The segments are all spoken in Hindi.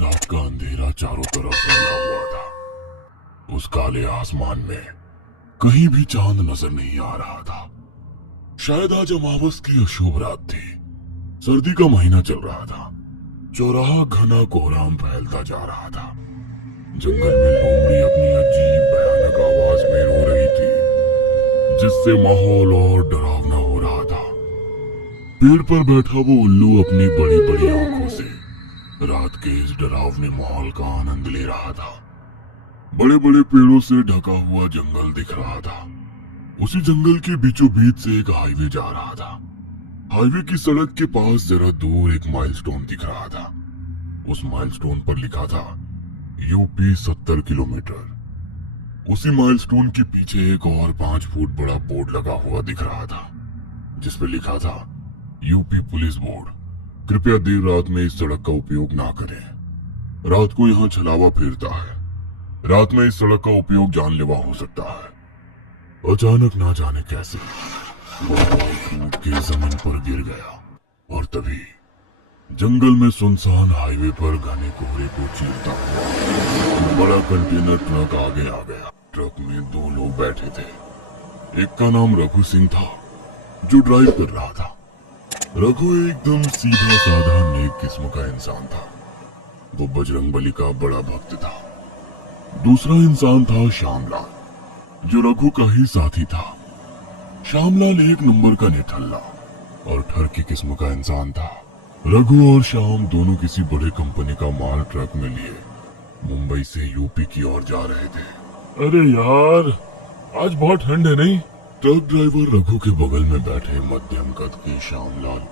रात का अंधेरा चारों तरफ फैला हुआ था। उस काले आसमान में कहीं भी चांद नजर नहीं आ रहा था। शायद आज अमावस की अशुभ रात थी। सर्दी का महीना चल रहा था। चौराहा घना कोहराम फैलता जा रहा था। जंगल में लोमड़ी अपनी अजीब भयानक आवाज में रो रही थी, जिससे माहौल और डरावना हो रहा था। पेड़ पर बैठा वो उल्लू अपनी बड़ी बड़ी आंखों से रात के इस डरावने माहौल का आनंद ले रहा था। बड़े बड़े पेड़ों से ढका हुआ जंगल दिख रहा था। उसी जंगल के बीचों बीच से एक हाईवे जा रहा था। हाईवे की सड़क के पास जरा दूर एक माइलस्टोन दिख रहा था। उस माइलस्टोन पर लिखा था यूपी 70 किलोमीटर। उसी माइलस्टोन के पीछे एक और 5 फुट बड़ा बोर्ड लगा हुआ दिख रहा था, जिसपे लिखा था यूपी पुलिस बोर्ड, कृपया देर रात में इस सड़क का उपयोग ना करें। रात को यहाँ छलावा फिरता है। रात में इस सड़क का उपयोग जानलेवा हो सकता है। अचानक ना जाने कैसे वो टूट के जमीन पर गिर गया, और तभी जंगल में सुनसान हाईवे पर घने कोहरे को चीरता हुआ बड़ा कंटेनर ट्रक आगे आ गया। ट्रक में 2 लोग बैठे थे। एक का नाम रघु सिंह था, जो ड्राइव कर रहा था। रघु एकदम सीधा साधा नेक किस्म का इंसान था। वो बजरंगबली का बड़ा भक्त था। दूसरा इंसान था श्यामलाल, जो रघु का ही साथी था। श्यामलाल 1 नंबर का निठल्ला और ठरकी किस्म का इंसान था। रघु और श्याम दोनों किसी बड़े कंपनी का माल ट्रक में लिए मुंबई से यूपी की ओर जा रहे थे। अरे यार, आज बहुत ठंड है नहीं? ट्रक ड्राइवर रघु के बगल में बैठे मध्यम कद के श्यामलाल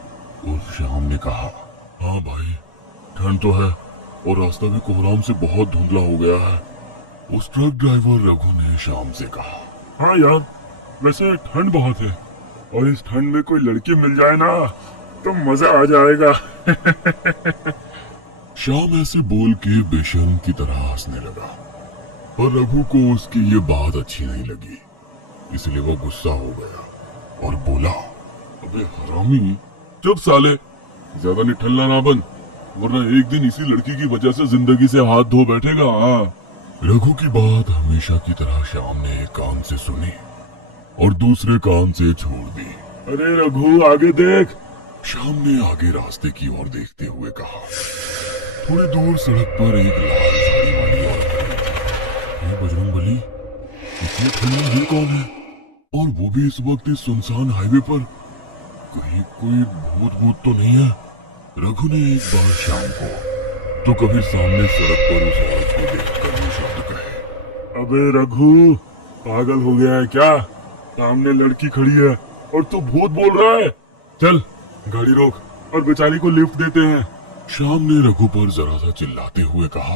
उर्फ श्याम ने कहा, हाँ भाई, ठंड तो है और रास्ता भी कोहराम से बहुत धुंधला हो गया है। उस ट्रक ड्राइवर रघु ने श्याम से कहा, हाँ यार, वैसे ठंड बहुत है और इस ठंड में कोई लड़की मिल जाए ना तो मजा आ जाएगा। श्याम ऐसे बोल के बेशर्म की तरह हंसने लगा, पर रघु को उसकी ये बात अच्छी नहीं लगी, इसलिए वो गुस्सा हो गया और बोला, अबे हरामी, चुप साले, ज्यादा निठल्ला ना बन, वरना एक दिन इसी लड़की की वजह से जिंदगी से हाथ धो बैठेगा। हाँ। रघु की बात हमेशा की तरह श्याम ने एक कान से सुनी और दूसरे कान से छोड़ दी। अरे रघु, आगे देख। श्याम ने आगे रास्ते की ओर देखते हुए कहा। थोड़ी दूर सड़क पर एक लाल साड़ी वाली औरत खड़ी थी। ये बजरंगबली, इतनी ठंड में ये कौन है, और वो भी इस वक्त इस सुनसान हाईवे पर? कहीं कोई भूत तो नहीं है? रघु ने एक बार श्याम को तो कभी सामने सड़क पर उस औरत को देखकर ये शब्द कहे। अबे रघु, पागल हो गया है क्या? सामने लड़की खड़ी है और तू भूत बोल रहा है? चल गाड़ी रोक और बेचारी को लिफ्ट देते हैं। श्याम ने रघु पर जरा सा चिल्लाते हुए कहा।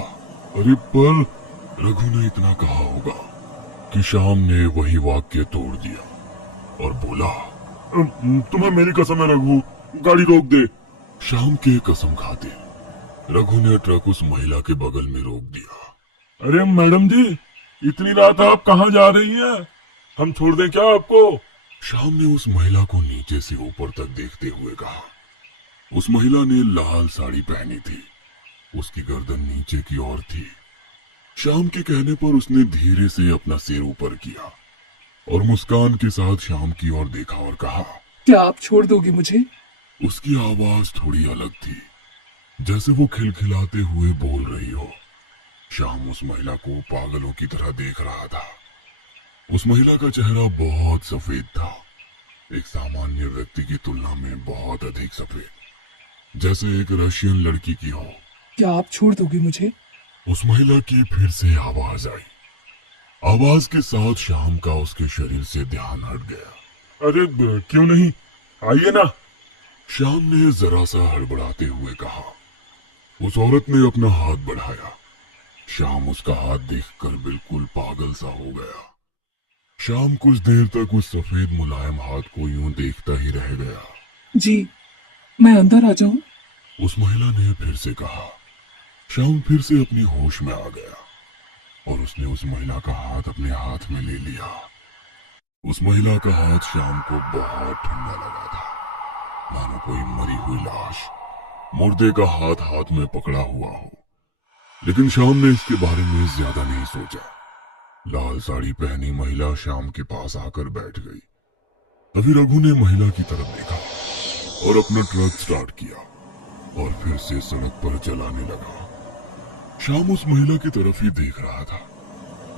अरे पर रघु ने इतना कहा होगा कि श्याम ने वही वाक्य तोड़ दिया और बोला, तुम्हें मेरी कसम है रघु, गाड़ी रोक दे। श्याम के कसम खाते रघु ने ट्रक उस महिला के बगल में रोक दिया। अरे मैडम जी, इतनी रात आप कहाँ जा रही हैं? हम छोड़ दें क्या आपको? श्याम ने उस महिला को नीचे से ऊपर तक देखते हुए कहा। उस महिला ने लाल साड़ी पहनी थी। उसकी गर्दन नीचे की ओर थी। श्याम के कहने पर उसने धीरे से अपना सिर ऊपर किया और मुस्कान के साथ श्याम की ओर देखा और कहा, क्या आप छोड़ दोगे मुझे? उसकी आवाज थोड़ी अलग थी, जैसे वो खिलखिलाते हुए बोल रही हो। श्याम उस महिला को पागलों की तरह देख रहा था। उस महिला का चेहरा बहुत सफेद था, एक सामान्य व्यक्ति की तुलना में बहुत अधिक सफेद, जैसे एक रशियन लड़की की हो। क्या आप छोड़ दोगे मुझे? उस महिला की फिर से आवाज आई। आवाज के साथ श्याम का उसके शरीर से ध्यान हट गया। अरे क्यों नहीं, आइए ना। श्याम ने जरा सा हड़बड़ाते हुए कहा। उस औरत ने अपना हाथ बढ़ाया। श्याम उसका हाथ देखकर बिल्कुल पागल सा हो गया। श्याम कुछ देर तक उस सफेद मुलायम हाथ को यूं देखता ही रह गया। जी, मैं अंदर आ जाऊं? उस महिला ने फिर से कहा। श्याम फिर से अपनी होश में आ गया और उसने उस महिला का हाथ अपने हाथ में ले लिया। उस महिला का हाथ श्याम को बहुत ठंडा लगा था, मानो कोई मरी हुई लाश मुर्दे का हाथ हाथ में पकड़ा हुआ हो। लेकिन शाम ने इसके बारे में ज्यादा नहीं सोचा। लाल साड़ी पहनी महिला शाम के पास आकर बैठ गई। तभी रघु ने महिला की तरफ देखा और अपना ट्रक स्टार्ट किया और फिर से सड़क पर चलाने लगा। शाम उस महिला की तरफ ही देख रहा था,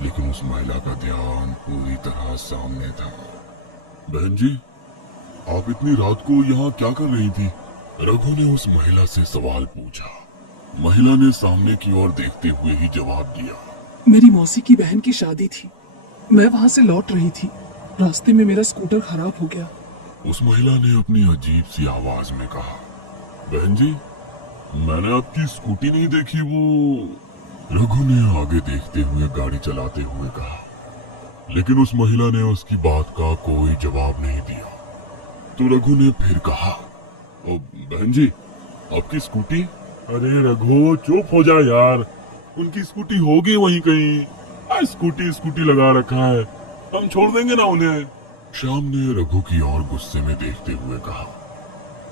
लेकिन उस महिला का ध्यान पूरी तरह सामने था। बहन जी, आप इतनी रात को यहाँ क्या कर रही थी? रघु ने उस महिला से सवाल पूछा। महिला ने सामने की ओर देखते हुए ही जवाब दिया। मेरी मौसी की बहन की शादी थी, मैं वहां से लौट रही थी। रास्ते में मेरा स्कूटर खराब हो गया। उस महिला ने अपनी अजीब सी आवाज में कहा। बहन जी, मैंने आपकी स्कूटी नहीं देखी। वो रघु ने आगे देखते हुए गाड़ी चलाते हुए कहा, लेकिन उस महिला ने उसकी बात का कोई जवाब नहीं दिया। तो रघु ने फिर कहा, ओ बहन जी, आपकी स्कूटी? अरे रघु, चुप हो जा यार, उनकी स्कूटी होगी वहीं कहीं। स्कूटी लगा रखा है, हम छोड़ देंगे ना उन्हें। श्याम ने रघु की ओर गुस्से में देखते हुए कहा।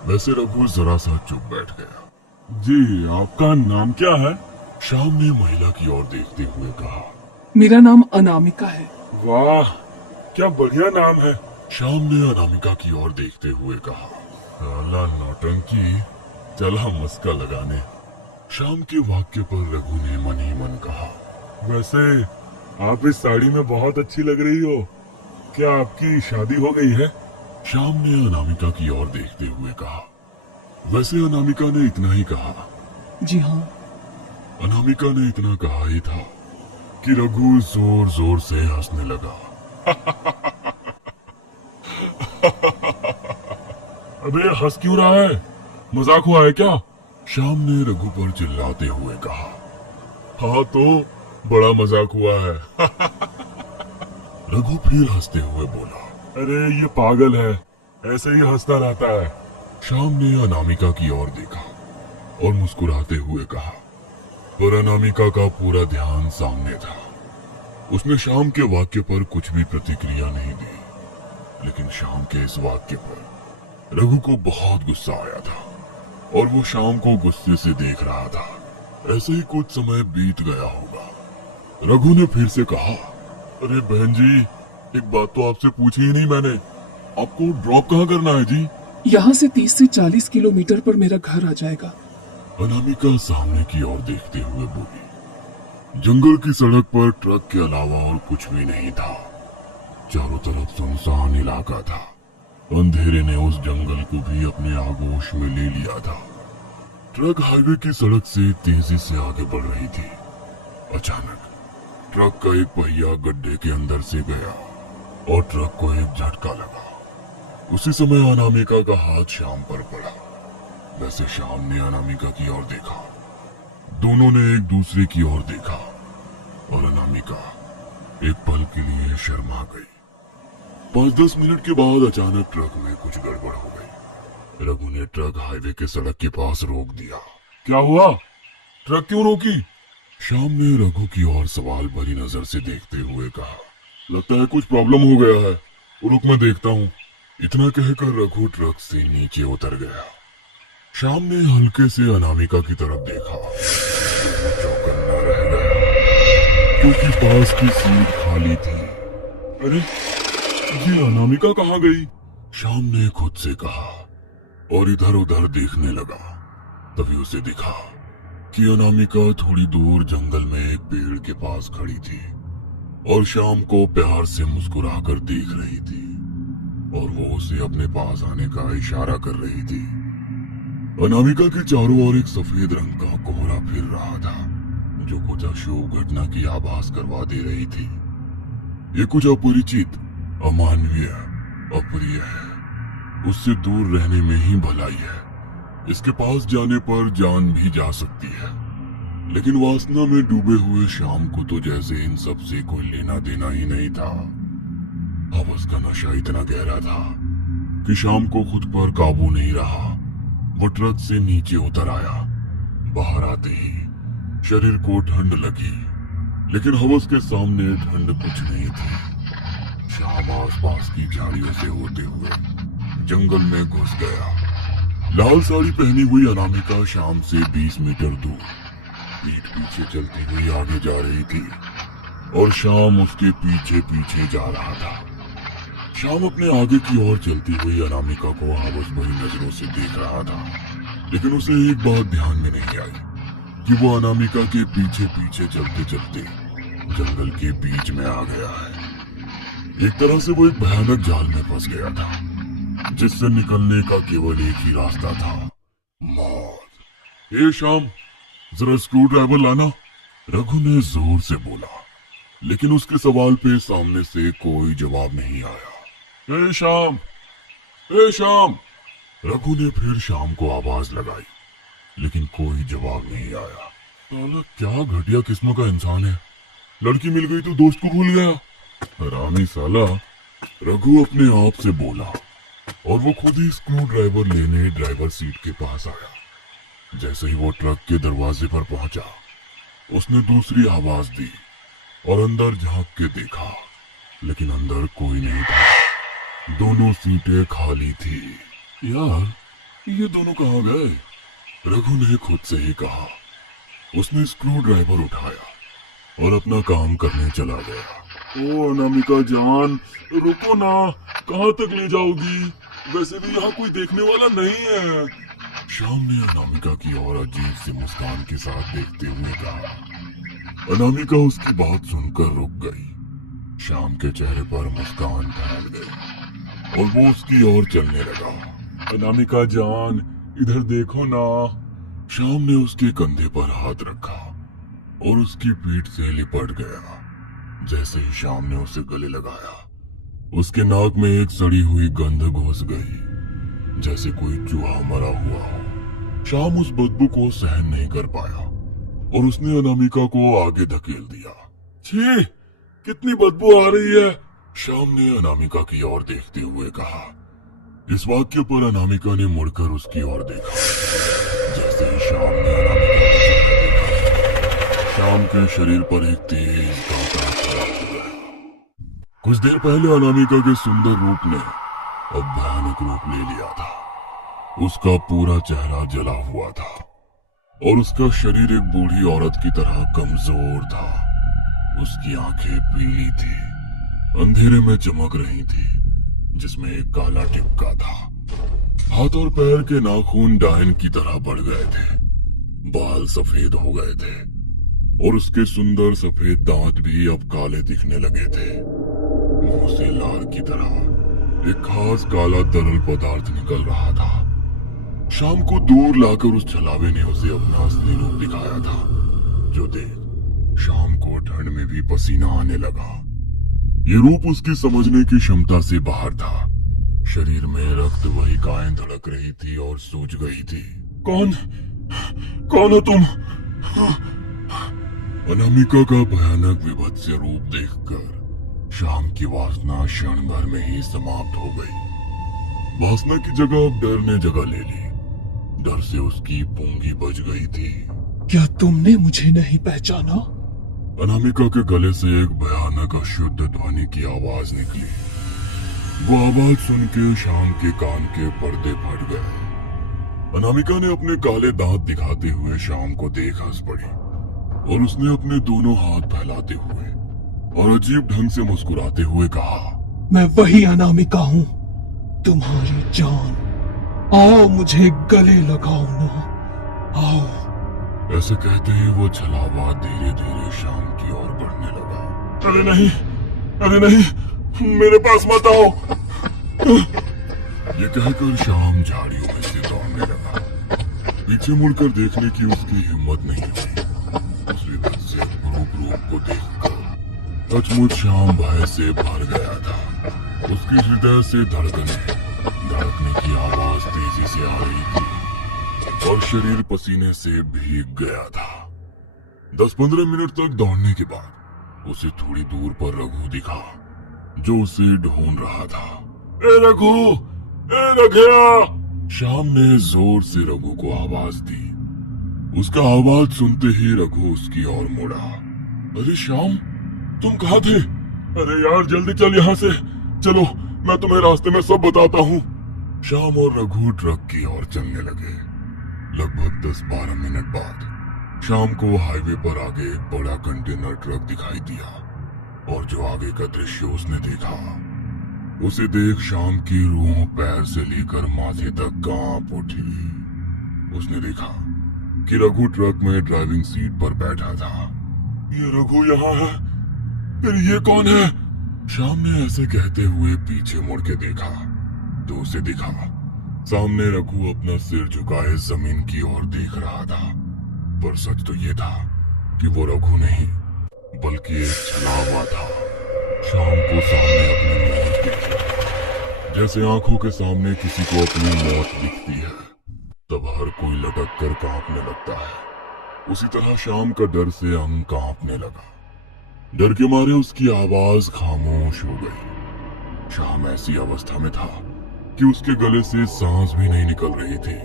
वैसे रघु जरा सा चुप बैठ गया। जी, आपका नाम क्या है? श्याम ने महिला की ओर देखते हुए कहा। मेरा नाम अनामिका है। वाह, क्या बढ़िया नाम है। श्याम ने अनामिका की ओर देखते हुए कहा। साला नौटंकी, चला मस्का लगाने। श्याम के वाक्य पर रघु ने मन ही मन कहा। वैसे आप इस साड़ी में बहुत अच्छी लग रही हो। क्या आपकी शादी हो गई है? श्याम ने अनामिका की ओर देखते हुए कहा। वैसे अनामिका ने इतना ही कहा। जी हाँ। अनामिका ने इतना कहा ही था कि रघु जोर जोर से हंसने लगा। अबे हंस क्यों रहा है? मजाक हुआ है क्या? श्याम ने रघु पर चिल्लाते हुए कहा। हाँ तो बड़ा मजाक हुआ है। रघु फिर हंसते हुए बोला। अरे ये पागल है, ऐसे ही हंसता रहता है। श्याम ने अनामिका की ओर देखा और मुस्कुराते हुए कहा, पर अनामिका का पूरा ध्यान सामने था। उसने श्याम के वाक्य पर कुछ भी प्रतिक्रिया नहीं दी, लेकिन श्याम के इस वाक्य पर रघु को बहुत गुस्सा आया था और वो श्याम को गुस्से से देख रहा था। ऐसे ही कुछ समय बीत गया होगा। रघु ने फिर से कहा, अरे बहन जी, एक बात तो आपसे पूछी ही नहीं मैंने। आपको ड्रॉप कहाँ करना है जी? यहाँ से 30 से 40 किलोमीटर पर मेरा घर आ जाएगा। अनामिका सामने की ओर देखते हुए बोली। जंगल की सड़क पर ट्रक के अलावा और कुछ भी नहीं था। चारों तरफ सुनसान इलाका था। अंधेरे ने उस जंगल को भी अपने आगोश में ले लिया था। ट्रक हाईवे की सड़क से तेजी से आगे बढ़ रही थी। अचानक ट्रक का एक पहिया गड्ढे के अंदर से गया और ट्रक को एक झटका लगा। उसी समय अनामिका का हाथ श्याम पर पड़ा। वैसे श्याम ने अनामिका की ओर देखा। दोनों ने एक दूसरे की ओर देखा और अनामिका एक पल के लिए शर्मा गई। 5-10 मिनट के बाद अचानक ट्रक में कुछ गड़बड़ हो गई। रघु ने ट्रक हाईवे के सड़क के पास रोक दिया। क्या हुआ? ट्रक क्यों रोकी? श्याम ने रघु की ओर सवाल भरी नजर से देखते हुए कहा। लगता है कुछ प्रॉब्लम हो गया है, रुक मैं देखता हूँ। इतना कहकर रघु ट्रक से नीचे उतर गया। श्याम ने हल्के से अनामिका की तरफ देखा। वो चौकन्ना रह गया क्योंकि पास की सीट खाली थी। अरे ये अनामिका कहाँ गई? श्याम ने खुद से कहा और इधर उधर देखने लगा। तभी उसे दिखा कि अनामिका थोड़ी दूर जंगल में एक पेड़ के पास खड़ी थी और श्याम को प्यार से मुस्कुराकर देख रही थी और वो उसे अपने पास आने का इशारा कर रही थी। अनामिका के चारों ओर एक सफेद रंग का कोहरा फिर रहा था जो कुछ अशुभ घटना की आभास करवा दे रही थी। ये कुछ अपरिचित, अमानवीय, अप्रिय है। उससे दूर रहने में ही भलाई है। इसके पास जाने पर जान भी जा सकती है। लेकिन वासना में डूबे हुए श्याम को तो जैसे इन सब से कोई लेना देना ही नहीं था। हवस का नशा इतना गहरा था कि श्याम को खुद पर काबू नहीं रहा। वो ट्रक से नीचे उतर आया। बाहर आते ही शरीर को ठंड लगी, लेकिन हवस के सामने ठंड कुछ नहीं थी। श्याम आसपास की झाड़ियों से होते हुए जंगल में घुस गया। लाल साड़ी पहनी हुई अनामिका श्याम से 20 मीटर दूर पीठ पीछे चलती हुई आगे जा रही थी और श्याम उसके पीछे पीछे जा रहा था। श्याम अपने आगे की ओर चलती हुई अनामिका को आपस भरी नजरों से देख रहा था, लेकिन उसे एक बात ध्यान में नहीं आई कि वो अनामिका के पीछे पीछे चलते चलते जंगल के बीच में आ गया है। एक तरह से वो एक भयानक जाल में फंस गया था, जिससे निकलने का केवल एक ही रास्ता था, मौत। ए श्याम, जरा स्क्रू ड्राइवर लाना, रघु ने जोर से बोला, लेकिन उसके सवाल पे सामने से कोई जवाब नहीं आया। ए श्याम, ए श्याम, रघु ने फिर श्याम को आवाज लगाई, लेकिन कोई जवाब नहीं आया। साला क्या घटिया किस्म का इंसान है, लड़की मिल गई तो दोस्त को भूल गया। हरामी साला, रघु अपने आप से बोला और वो खुद ही स्क्रू ड्राइवर लेने ड्राइवर सीट के पास आया। जैसे ही वो ट्रक के दरवाजे पर पहुंचा, उसने दूसरी आवाज दी और अंदर झांक के देखा, लेकिन अंदर कोई नहीं था। दोनों सीटें खाली थी। यार, ये दोनों कहाँ गए? रघु ने खुद से ही कहा। उसने स्क्रू ड्राइवर उठाया और अपना काम करने चला गया। ओ अनामिका जान, रुको ना, कहाँ तक ले जाओगी? वैसे भी यहाँ कोई देखने वाला नहीं है। श्याम ने अनामिका की ओर अजीब सी मुस्कान के साथ देखते हुए कहा। अनामिका उसकी बात सुनकर रुक गई। श्याम के चेहरे पर मुस्कान फैल गई और वो उसकी ओर चलने लगा। अनामिका जान, इधर देखो ना। श्याम ने उसके कंधे पर हाथ रखा और उसकी पीठ से लिपट गया। जैसे ही श्याम ने उसे गले लगाया, उसके नाक में एक सड़ी हुई गंध घुस गई, जैसे कोई चूहा मरा हुआ हो। श्याम उस बदबू को सहन नहीं कर पाया और उसने अनामिका को आगे धकेल दिया। छी, कितनी बदबू आ रही है। श्याम ने अनामिका की ओर देखते हुए कहा। इस वाक्य पर अनामिका ने मुड़कर उसकी ओर देखा। जैसे ही श्याम ने अनामिका का चेहरा देखा, श्याम के शरीर पर एक तेज कांटा खड़ा हो गया। कुछ देर पहले अनामिका के सुंदर रूप ने अब भयानक रूप ले लिया था। उसका पूरा चेहरा जला हुआ था और उसका शरीर एक बूढ़ी औरत की तरह कमजोर था। उसकी आंखें पीली थी, अंधेरे में चमक रही थी, जिसमें एक काला टिक्का था। हाथ और पैर के नाखून डायन की तरह बढ़ गए थे, बाल सफेद हो गए थे और उसके सुंदर सफेद दांत भी अब काले दिखने लगे थे। मुंह से लार की तरह एक खास काला तरल पदार्थ निकल रहा था। शाम को दूर लाकर उस छलावे ने उसे अपना असली रूप दिखाया था, जो देख शाम को ठंड में भी पसीना आने लगा। ये रूप उसकी समझने की क्षमता से बाहर था। शरीर में रक्त वाहिकाएं धड़क रही थी और सूज गई थी। कौन हो तुम? अनामिका का भयानक विभत्स रूप देखकर शाम की वासना क्षण भर में ही समाप्त हो गई। वासना की जगह अब डर ने जगह ले ली। डर से उसकी पूंगी बज गई थी। क्या तुमने मुझे नहीं पहचाना? अनामिका के गले से एक भयानक अशुद्ध ध्वनि की आवाज निकली। वो आवाज सुन के शाम के कान के पर्दे फट गए। अनामिका ने अपने काले दांत दिखाते हुए शाम को देख हंस पड़ी और उसने अपने दोनों हाथ फैलाते हुए और अजीब ढंग से मुस्कुराते हुए कहा, मैं वही अनामिका हूँ, तुम्हारी जान। आओ मुझे गले लगाओ ना, आओ। ऐसे कहते ही वो छलावा धीरे धीरे शाम की ओर बढ़ने लगा। अरे नहीं, अरे नहीं, मेरे पास मत आओ। ये कहकर शाम झाड़ियों में से दौड़ने लगा। पीछे मुड़कर देखने की उसकी हिम्मत नहीं हुई। उस विभत्स से रूप को देखकर सचमुच शाम भय से भर गया था। उसकी हृदय से धड़कने की आवाज तेजी से आ रही थी और शरीर पसीने से भीग गया था। 10-15 मिनट तक दौड़ने के बाद उसे थोड़ी दूर पर रघु दिखा, जो उसे ढूंढ रहा था। ए रघु, ए रघुआ! शाम ने जोर से रघु को आवाज दी। उसका आवाज सुनते ही रघु उसकी ओर मुड़ा। अरे श्याम, तुम कहाँ थे? अरे यार जल्दी चल यहाँ से, चलो मैं तुम्हें रास्ते में सब बताता हूँ। श्याम और रघु ट्रक की ओर चलने लगे। लगभग 10-12 मिनट बाद शाम को हाईवे पर आगे एक बड़ा कंटेनर ट्रक दिखाई दिया और जो आगे का दृश्य उसने देखा, उसे देख शाम की रूह पैर से लेकर माथे तक कांप उठी। उसने देखा कि रघु ट्रक में ड्राइविंग सीट पर बैठा था। ये रघु यहाँ है, फिर ये कौन है? शाम ने ऐसे कहते हुए पीछे मुड़ के देखा तो उसे दिखा सामने रघु अपना सिर झुकाए जमीन की ओर देख रहा था। पर सच तो ये था कि वो रघु नहीं बल्कि एक छलावा था। शाम को सामने अपनी मौत दिखी। जैसे आंखों के सामने किसी को अपनी मौत दिखती है तब हर कोई लटक कर कांपने लगता है, उसी तरह शाम का डर से अंग कांपने लगा। डर के मारे उसकी आवाज खामोश हो गई। शाम ऐसी अवस्था में था कि उसके गले से सांस भी नहीं निकल रही थी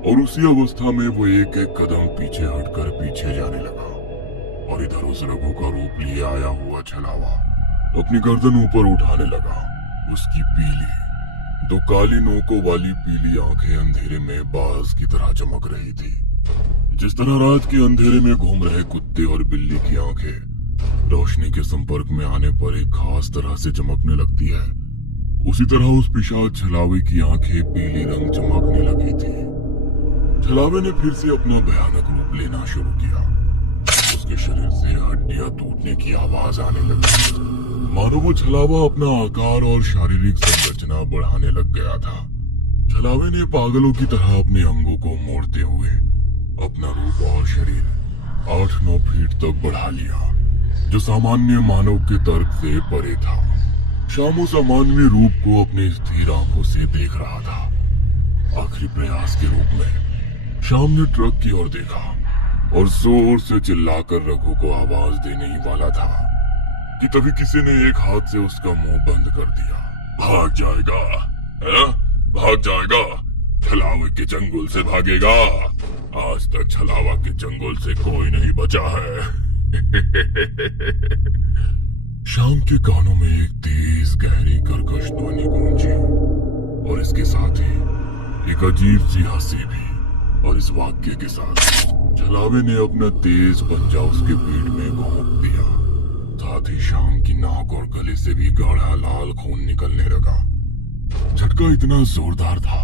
और उसी अवस्था में वो एक एक कदम पीछे हटकर पीछे जाने लगा और इधर उस रघु का रूप लिए आया हुआ छलावा अपनी गर्दन ऊपर उठाने लगा। उसकी पीली, दो काली नोकों वाली पीली आंखें अंधेरे में बाज की तरह चमक रही थी। जिस तरह रात के अंधेरे में घूम रहे कुत्ते और बिल्ली की आंखें रोशनी के संपर्क में आने पर एक खास तरह से चमकने लगती है, उसी तरह उस पिशाच छलावे की आंखें पीली रंग चमकने लगी थी। छलावे ने फिर से अपना भयानक रूप लेना शुरू किया। उसके शरीर से हड्डियां टूटने की आवाज आने लगी, मानो वो छलावा अपना आकार और शारीरिक संरचना बढ़ाने लग गया था। छलावे ने पागलों की तरह अपने अंगों को मोड़ते हुए अपना रूप और शरीर 8-9 फीट तक बढ़ा लिया, जो सामान्य मानव के तर्क से परे था। शाम उस अमानवीय रूप को अपने स्थिर आंखों से देख रहा था। आखिरी प्रयास के रूप में शाम ने ट्रक की ओर देखा और जोर से चिल्लाकर रघु को आवाज देने ही वाला था कि तभी किसी ने एक हाथ से उसका मुंह बंद कर दिया। भाग जाएगा, है? भाग जाएगा, छलावे के चंगुल से भागेगा। आज तक छलावा के चंगुल से कोई नहीं बचा है। शाम के कानों में एक तेज गहरी कर्कश ध्वनि गूंजी और इसके साथ ही एक अजीब सी हंसी भी। और इस वाक्य के साथ छलावे ने अपना तेज पंजा उसके पीठ में घोंप दिया। साथ ही शाम की नाक और गले से भी गाढ़ा लाल खून निकलने लगा। झटका इतना जोरदार था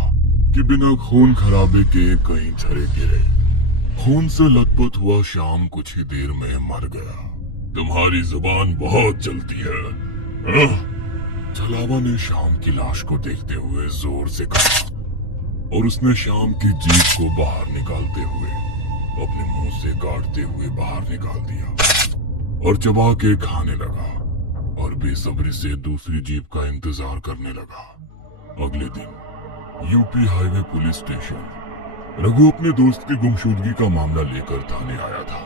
कि बिना खून खराबे के कई छरे गिरे। खून से लथपथ हुआ शाम कुछ ही देर में मर गया। तुम्हारी जुबान बहुत चलती है, हाँ? छलावा ने शाम की लाश को देखते हुए जोर से कहा और उसने शाम की जीभ को बाहर निकालते हुए अपने मुंह से गाड़ते हुए बाहर निकाल दिया और चबा के खाने लगा और बेसब्री से दूसरी जीभ का इंतजार करने लगा। अगले दिन UP highway police station Raghu अपने दोस्त की गुमशुदगी का मामला लेकर थाने आया था।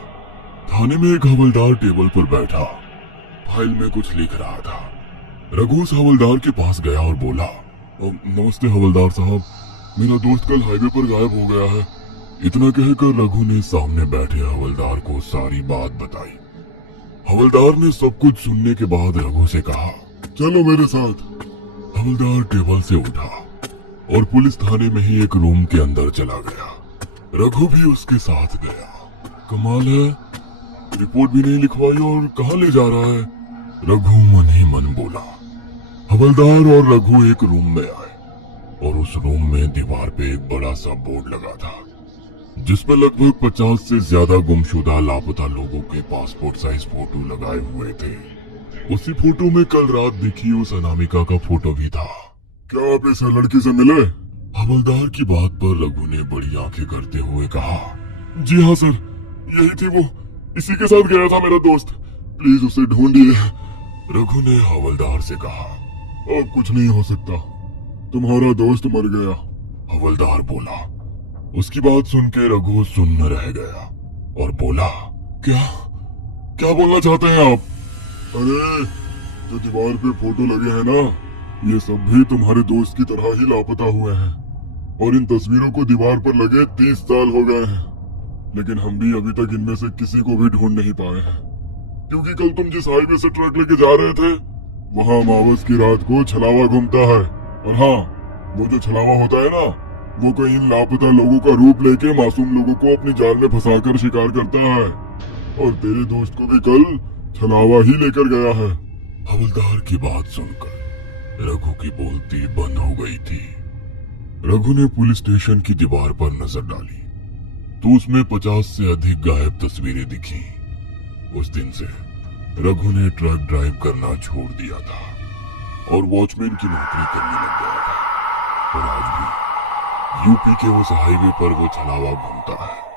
थाने में एक हवलदार टेबल पर बैठा फाइल में कुछ लिख रहा था। रघु उस हवलदार के पास गया और बोला, नमस्ते हवलदार साहब, मेरा दोस्त कल हाईवे पर गायब हो गया है। इतना कहकर रघु ने सामने बैठे हवलदार को सारी बात बताई। हवलदार ने सब कुछ सुनने के बाद रघु से कहा, चलो मेरे साथ। हवलदार टेबल से उठा और पुलिस थाने में ही एक रूम के अंदर चला गया। रघु भी उसके साथ गया। कमाल है, रिपोर्ट भी नहीं लिखवाई और कहाँ ले जा रहा है? रघु मन ही मन बोला। हवलदार और रघु एक रूम में आए और उस रूम में दीवार पे एक बड़ा सा बोर्ड लगा था जिस पर लगभग 50 से ज्यादा गुमशुदा लापता लोगों के पासपोर्ट साइज फोटो लगाए हुए थे। उसी फोटो में कल रात दिखी उस अनामिका का फोटो भी था। क्या आप इस लड़की से मिले? हवलदार की बात पर रघु ने बड़ी आंखें करते हुए कहा, जी हाँ सर, यही थी वो, इसी के साथ गया था मेरा दोस्त, प्लीज उसे ढूंढिए। रघु ने हवलदार से कहा, अब कुछ नहीं हो सकता, तुम्हारा दोस्त मर गया। हवलदार बोला। उसकी बात सुन के रघु सुन्न रह गया और बोला, क्या बोलना चाहते हैं आप? अरे जो दीवार पे फोटो लगे हैं ना, ये सब भी तुम्हारे दोस्त की तरह ही लापता हुए हैं और इन तस्वीरों को दीवार पर लगे 30 साल हो गए हैं, लेकिन हम भी अभी तक इनमें से किसी को भी ढूंढ नहीं पाए हैं। क्योंकि कल तुम जिस हाईवे से ट्रक लेके जा रहे थे, वहाँ अमावस की रात को छलावा घूमता है। और हाँ, वो जो छलावा होता है ना, वो कई इन लापता लोगों का रूप लेके मासूम लोगों को अपनी जाल में फंसाकर शिकार करता है, और तेरे दोस्त को भी कल छलावा ही लेकर गया है। हवलदार की बात सुनकर रघु की बोलती बंद हो गई थी। रघु ने पुलिस स्टेशन की दीवार पर नजर डाली तो उसमें 50 से अधिक गायब तस्वीरें दिखी। उस दिन से रघु ने ट्रक ड्राइव करना छोड़ दिया था और वॉचमैन की नौकरी करने लग गया था। और आज भी यूपी के उस हाईवे पर वो छलावा घूमता है।